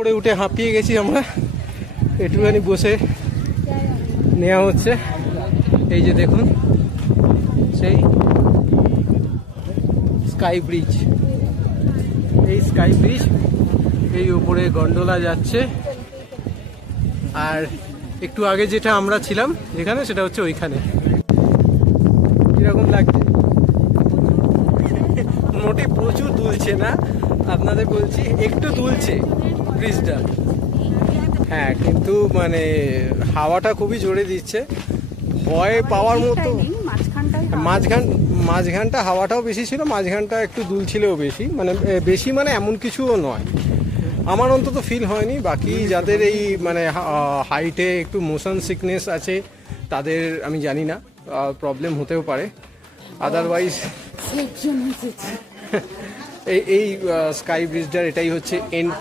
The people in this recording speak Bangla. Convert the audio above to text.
উপরে উঠে হাঁপিয়ে গেছি আমরা, একটুখানি বসে নেওয়া হচ্ছে। এই যে দেখুন সেই স্কাই ব্রিজ, এই স্কাই ব্রিজ, এই উপরে গন্ডোলা যাচ্ছে। আর একটু আগে যেটা আমরা ছিলাম যেখানে, সেটা হচ্ছে ওইখানে। কিরকম লাগছে? মোটে প্রচুর দুলছে না, আপনাদের বলছি একটু দুলছে ব্রিজটা। হ্যাঁ, কিন্তু মানে হাওয়াটা খুবই জোরে দিচ্ছে, ভয় পাওয়ার মতো। মাঝখানটা হাওয়াটাও বেশি ছিল, মাঝখানটা একটু দুলছিলও বেশি, মানে বেশি মানে এমন কিছুও নয়, আমার অন্তত ফিল হয়নি। বাকি যাদের এই মানে হাইটে একটু মোশন সিকনেস আছে তাদের আমি জানি না, প্রবলেম হতেও পারে। আদারওয়াইজ এই স্কাই ব্রিজটার এটাই হচ্ছে এন্ড।